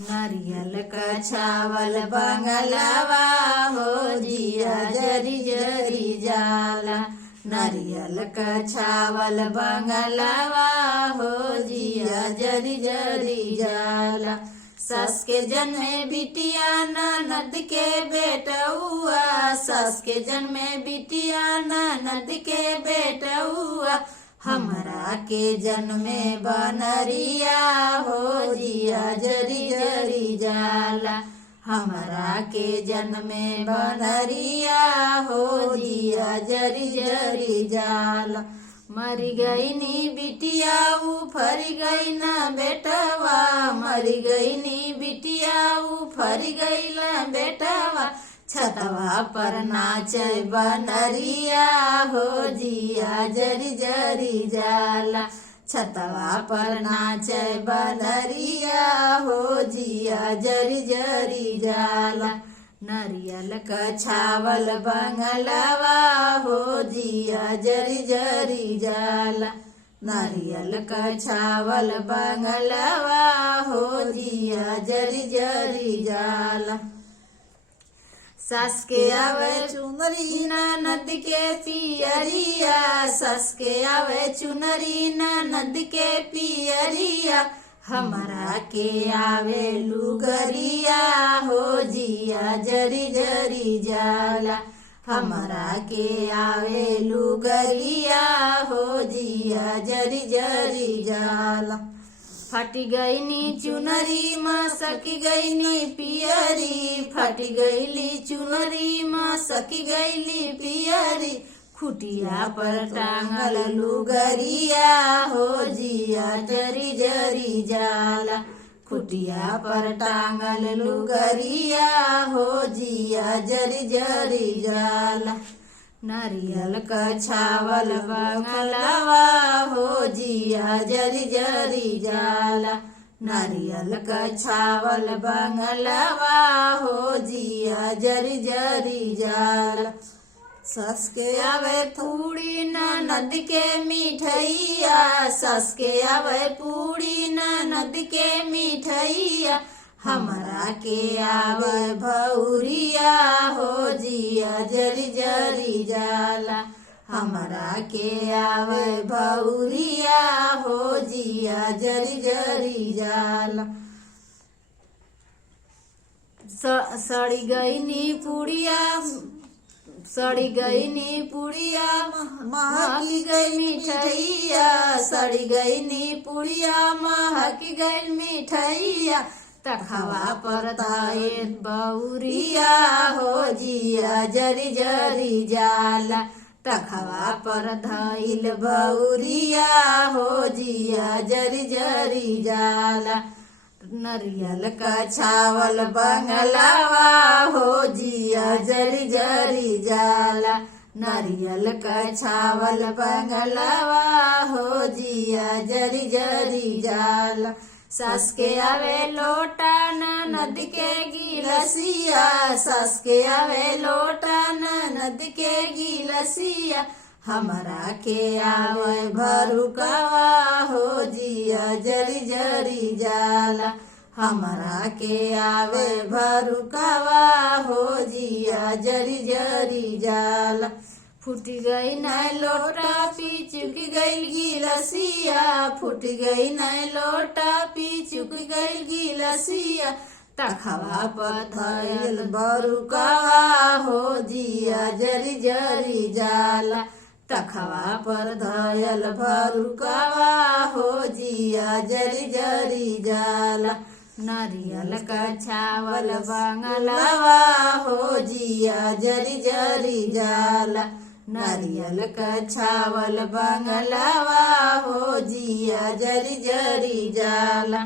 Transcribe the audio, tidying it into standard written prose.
नारियल का छावल बंगलवा हो जिया जरी जरी जाला। नारियल का छावल बंगलवा हो जिया जरी जरी जाला। सस के जन्मे बिटिया ननद के बेटउआ। सस के जन्मे बिटिया ननद के बेटउआ। हमरा के जन्मे बनरिया हो जिया जरी जरी जाला। हमरा के जन्मे बनरिया हो जिया जरी जरी जाला। मरी गई नी बिटिया उफर गई ना बेटवा। मरी गई नी बिटिया उफर गई ना बेटवा। छतवा पर नाचे बनरिया हो जिया जरी जरी जाला। छतवा पर नाचे बनरिया हो जिया जरी जरी जाला। नारियल का छावल बंगलवा हो जिया जरी जरी जाला। नारियल का छावल बंगलवा हो जिया जरी जरी जाला। सस के आवे चुनरी ननद के पियरिया। सस के आवे चुनरी ननद के पियरिया। हमरा के आवे लुगरिया हो जिया जरी जरी जाला। हमरा के आवे लुगरिया हो जिया जरी जरी जाला। फट गई नी चुनरी सकी गई नी पियरी। फट गईली चुनरी सकी गईली पियरी। खुटिया पर टांगल लुगरिया हो जिया जरी जरी जाला। खुटिया पर टांगल लुगरिया हो जिया जरी जरी जाला। नारियल का छावल बंगलवा हो जिया जरी जरी जाला। नारियल का छावल बंगलवा हो जिया जरी जरी जाला। सस के आवे पूड़ी ननद के मिठैया। सस के आवे पूड़ी ननद के मिठैया। हमरा के आवे भौरिया हो जिया जरी जरी जाला। हमरा के आवे भौरिया हो जिया जरी जरी जाला। सड़ी गई नी पुड़िया। सड़ी गई नी पुड़िया महकी गई मिठैया। सड़ी गई नी पुड़िया महकी गई मिठैया। तखवा पर ताए बहुरिया हो जिया जरी जरी जाला। तखवा पर धइल बहुरिया हो जिया जरी जरी जाला। नारियल का छावल बंगलवा हो जिया जरी जरी जाला। नारियल का छावल बंगलवा हो जिया जरी जरी जाला। सस के आवे लोटा ननद के गिलसिया। सस के आवे लोटा ननद के गिलसिया। हमरा के आवे भरुकवा हो जिया जरी जरी जाला। हमरा के आवे भरुकवा हो जिया जरी जरी जाला। फूट गई न लोटा पीचुक गई गिलसिया। फूट गई न लोटा पीचुक गई गिलसिया। तखवा पर धइल भरुकवा हो जिया जरी जरी जाला। तखवा पर धइल भरुकवा हो जिया जरी जरी जाला। नारियल का छावल बंगलवा हो जिया जरी जरी जाला। नारियल का छावल बंगलवा हो जिया जरी जरी जाला।